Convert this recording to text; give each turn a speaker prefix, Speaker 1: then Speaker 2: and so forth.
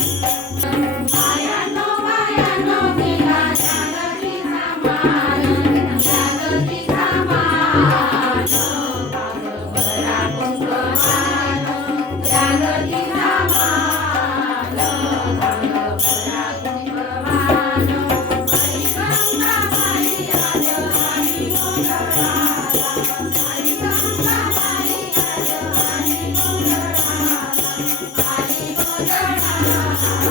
Speaker 1: thank you